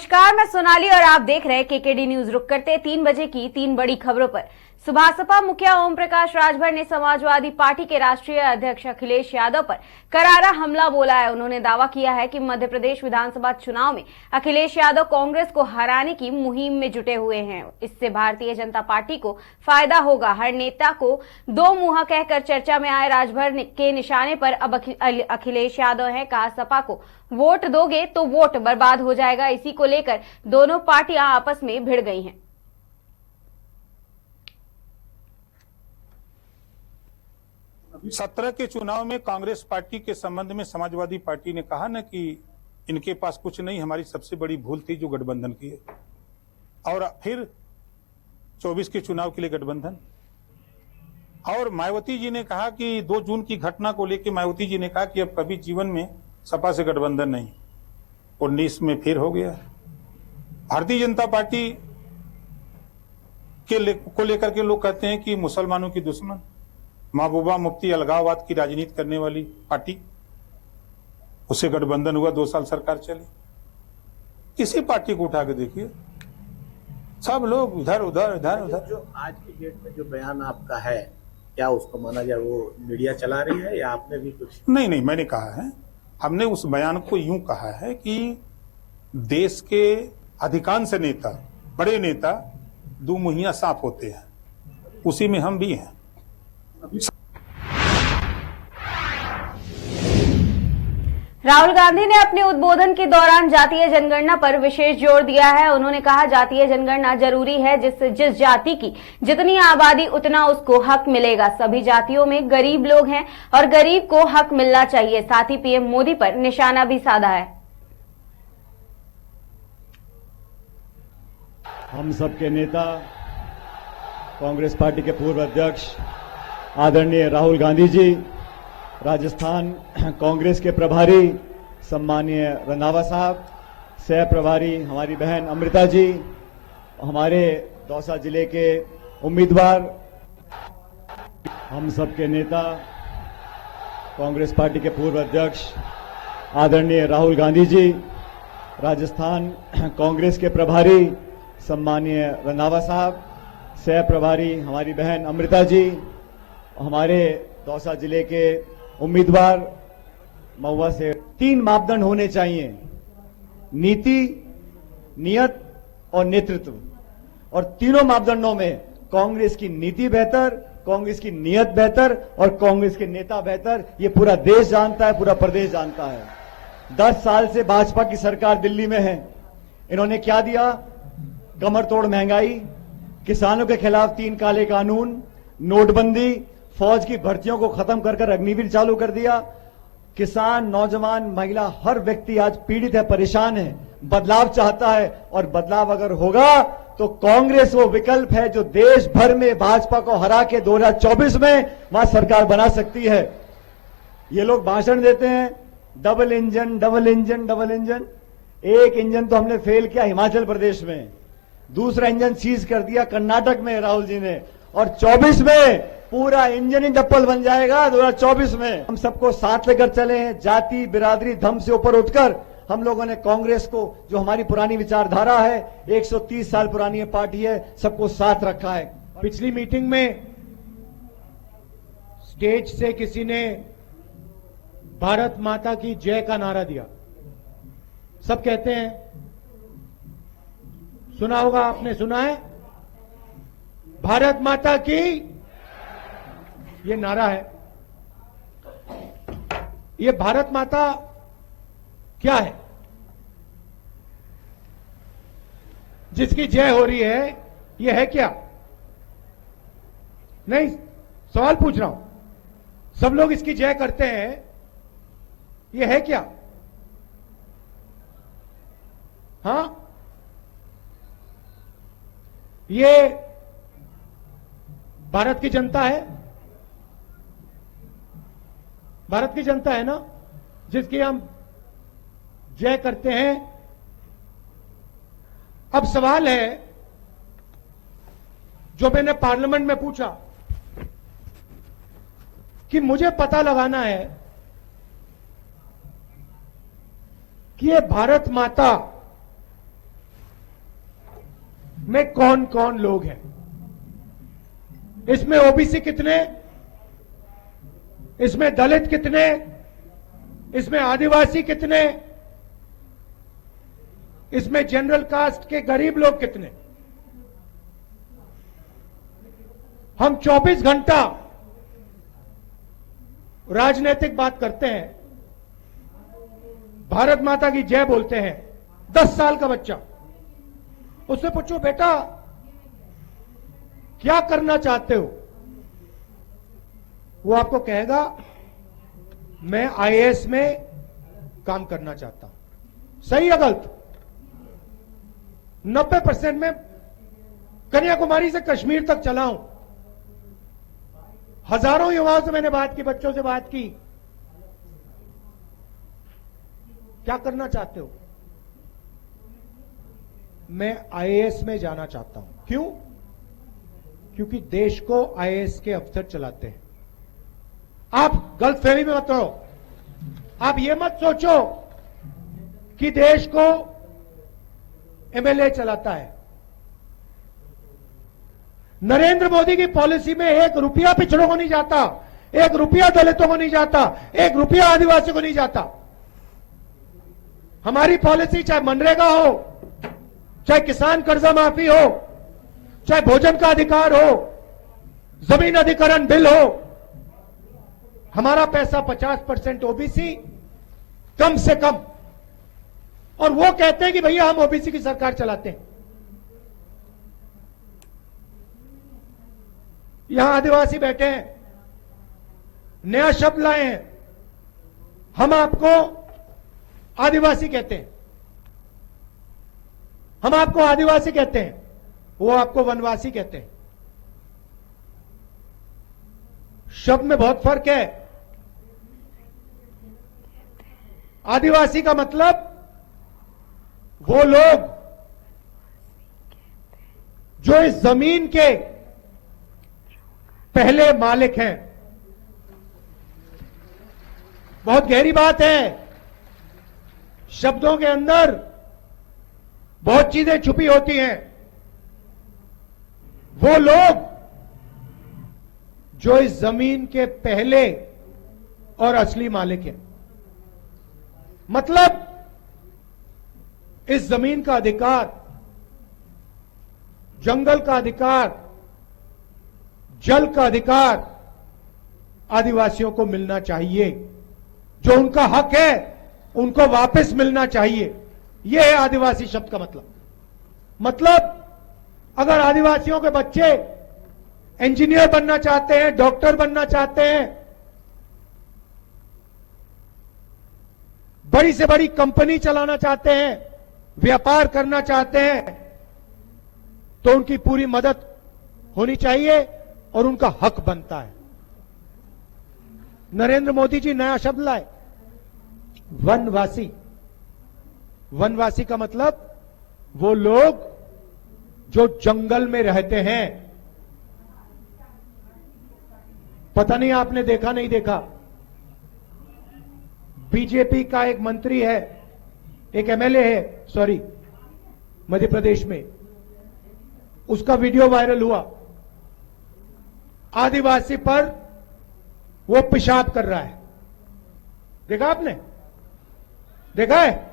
नमस्कार, मैं सोनाली और आप देख रहे हैं केकेडी न्यूज। रुक करते 3 बजे की 3 बड़ी खबरों पर। सुभासपा मुखिया ओम प्रकाश राजभर ने समाजवादी पार्टी के राष्ट्रीय अध्यक्ष अखिलेश यादव पर करारा हमला बोला है। उन्होंने दावा किया है कि मध्य प्रदेश विधानसभा चुनाव में अखिलेश यादव कांग्रेस को हराने की मुहिम में जुटे हुए हैं। इससे भारतीय जनता पार्टी को फायदा होगा। हर नेता को दो मुंहा कहकर चर्चा में आए राजभर के निशाने पर अब अखिलेश यादव है। कहा, सपा को वोट दोगे तो वोट बर्बाद हो जाएगा। इसी को लेकर दोनों पार्टियां आपस में भिड़ गई हैं। 17 के चुनाव में कांग्रेस पार्टी के संबंध में समाजवादी पार्टी ने कहा ना कि इनके पास कुछ नहीं, हमारी सबसे बड़ी भूल थी जो गठबंधन की है। और फिर 24 के चुनाव के लिए गठबंधन। और मायावती जी ने कहा कि 2 जून की घटना को लेकर मायावती जी ने कहा कि अब कभी जीवन में सपा से गठबंधन नहीं। 19 में फिर हो गया। भारतीय जनता पार्टी को लेकर के लोग कहते हैं कि मुसलमानों की दुश्मन, महबूबा मुफ्ती अलगाववाद की राजनीति करने वाली पार्टी, उससे गठबंधन हुआ, 2 साल सरकार चली। किसी पार्टी को उठा के देखिए, सब लोग इधर उधर इधर उधर। जो आज की डेट में जो बयान आपका है, क्या उसको माना जाए वो मीडिया चला रही है या आपने भी कुछ? नहीं, मैंने कहा है, हमने उस बयान को यूं कहा है कि देश के अधिकांश नेता, बड़े नेता, 2 मुहिया साफ होते हैं, उसी में हम भी हैं। राहुल गांधी ने अपने उद्बोधन के दौरान जातीय जनगणना पर विशेष जोर दिया है। उन्होंने कहा, जातीय जनगणना जरूरी है, जिससे जिस जाति की जितनी आबादी उतना उसको हक मिलेगा। सभी जातियों में गरीब लोग हैं और गरीब को हक मिलना चाहिए। साथ ही पीएम मोदी पर निशाना भी साधा है। हम सबके नेता, कांग्रेस पार्टी के पूर्व अध्यक्ष आदरणीय राहुल गांधी जी, राजस्थान कांग्रेस के प्रभारी सम्मानीय रंधावा साहब, सह प्रभारी हमारी बहन अमृता जी, हमारे दौसा जिले के उम्मीदवार, हम सबके नेता, कांग्रेस पार्टी के पूर्व अध्यक्ष आदरणीय राहुल गांधी जी, राजस्थान कांग्रेस के प्रभारी सम्मानीय रंधावा साहब, सह प्रभारी हमारी बहन अमृता जी, हमारे दौसा जिले के उम्मीदवार महुआ से। 3 मापदंड होने चाहिए: नीति, नियत और नेतृत्व। और तीनों मापदंडों में कांग्रेस की नीति बेहतर, कांग्रेस की नियत बेहतर और कांग्रेस के नेता बेहतर, ये पूरा देश जानता है, पूरा प्रदेश जानता है। 10 साल से भाजपा की सरकार दिल्ली में है। इन्होंने क्या दिया? कमर तोड़ महंगाई, किसानों के खिलाफ 3 काले कानून, नोटबंदी, फौज की भर्तियों को खत्म कर अग्निवीर चालू कर दिया। किसान, नौजवान, महिला, हर व्यक्ति आज पीड़ित है, परेशान है, बदलाव चाहता है। और बदलाव अगर होगा तो कांग्रेस वो विकल्प है जो देश भर में भाजपा को हरा के 2024 में वहां सरकार बना सकती है। ये लोग भाषण देते हैं, double engine double engine double engine. एक इंजन तो हमने फेल किया हिमाचल प्रदेश में, दूसरा इंजन सीज कर दिया कर्नाटक में राहुल जी ने, और 24 में पूरा इंजन ही डप्पल बन जाएगा। 2024 में हम सबको साथ लेकर चले हैं। जाति, बिरादरी, धर्म से ऊपर उठकर हम लोगों ने कांग्रेस को, जो हमारी पुरानी विचारधारा है, 130 साल पुरानी पार्टी है, सबको साथ रखा है। पिछली मीटिंग में स्टेज से किसी ने भारत माता की जय का नारा दिया। सब कहते हैं, सुना होगा, आपने सुना है, भारत माता की, ये नारा है। ये भारत माता क्या है जिसकी जय हो रही है? ये है क्या? नहीं, सवाल पूछ रहा हूं। सब लोग इसकी जय करते हैं, ये है क्या? हां, ये भारत की जनता है, भारत की जनता है ना, जिसकी हम जय करते हैं। अब सवाल है जो मैंने पार्लियामेंट में पूछा कि मुझे पता लगाना है कि ये भारत माता में कौन कौन लोग हैं। इसमें ओबीसी कितने, इसमें दलित कितने, इसमें आदिवासी कितने, इसमें जनरल कास्ट के गरीब लोग कितने। हम 24 घंटा राजनीतिक बात करते हैं, भारत माता की जय बोलते हैं। 10 साल का बच्चा, उससे पूछो बेटा क्या करना चाहते हो, वो आपको कहेगा मैं आईएएस में काम करना चाहता हूं। सही या गलत? 90% में कन्याकुमारी से कश्मीर तक चला हूं, हजारों युवाओं से मैंने बात की, बच्चों से बात की, क्या करना चाहते हो? मैं आईएएस में जाना चाहता हूं। क्यों? क्योंकि देश को आईएएस के अफसर चलाते हैं। आप गलतफहमी में मत रहो। आप ये मत सोचो कि देश को एमएलए चलाता है। नरेंद्र मोदी की पॉलिसी में 1 रुपया पिछड़ों को नहीं जाता, 1 रुपया दलितों को नहीं जाता, 1 रुपया आदिवासी को नहीं जाता। हमारी पॉलिसी चाहे मनरेगा हो, चाहे किसान कर्जा माफी हो, चाहे भोजन का अधिकार हो, जमीन अधिग्रहण बिल हो, हमारा पैसा 50% ओबीसी कम से कम। और वो कहते हैं कि भैया हम ओबीसी की सरकार चलाते हैं। यहां आदिवासी बैठे हैं, नया शब्द लाए हैं, हम आपको आदिवासी कहते हैं, हम आपको आदिवासी कहते हैं, वो आपको वनवासी कहते हैं। शब्द में बहुत फर्क है। आदिवासी का मतलब वो लोग जो इस जमीन के पहले मालिक हैं। बहुत गहरी बात है, शब्दों के अंदर बहुत चीजें छुपी होती हैं। वो लोग जो इस जमीन के पहले और असली मालिक हैं। मतलब इस जमीन का अधिकार, जंगल का अधिकार, जल का अधिकार आदिवासियों को मिलना चाहिए। जो उनका हक है उनको वापस मिलना चाहिए। यह है आदिवासी शब्द का मतलब अगर आदिवासियों के बच्चे इंजीनियर बनना चाहते हैं, डॉक्टर बनना चाहते हैं, बड़ी से बड़ी कंपनी चलाना चाहते हैं, व्यापार करना चाहते हैं, तो उनकी पूरी मदद होनी चाहिए और उनका हक बनता है। नरेंद्र मोदी जी नया शब्द लाए, वनवासी। वनवासी का मतलब वो लोग जो जंगल में रहते हैं। पता नहीं आपने देखा नहीं देखा, बीजेपी का एक मंत्री है, एक एमएलए है, सॉरी, मध्य प्रदेश में, उसका वीडियो वायरल हुआ। आदिवासी पर वो पेशाब कर रहा है। देखा आपने? देखा है?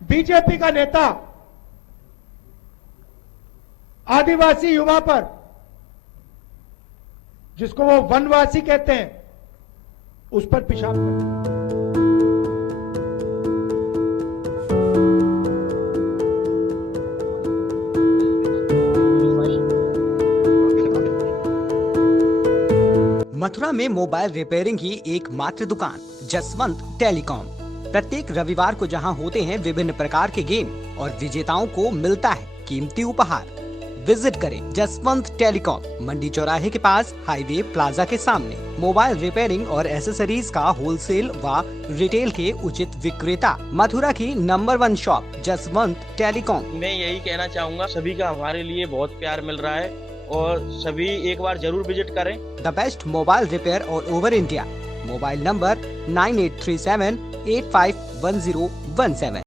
बीजेपी का नेता आदिवासी युवा पर, जिसको वो वनवासी कहते हैं, उस पर पेशाब करता है। मथुरा में मोबाइल रिपेयरिंग की एकमात्र दुकान जसवंत टेलीकॉम। प्रत्येक रविवार को जहां होते हैं विभिन्न प्रकार के गेम और विजेताओं को मिलता है कीमती उपहार। विजिट करें जसवंत टेलीकॉम, मंडी चौराहे के पास, हाईवे प्लाजा के सामने। मोबाइल रिपेयरिंग और एसेसरीज का होलसेल व रिटेल के उचित विक्रेता। मथुरा की नंबर 1 शॉप जसवंत टेलीकॉम। मैं यही कहना चाहूँगा, सभी का हमारे लिए बहुत प्यार मिल रहा है और सभी एक बार जरूर विजिट करें। The best mobile repair all over India. Mobile number 9837851017।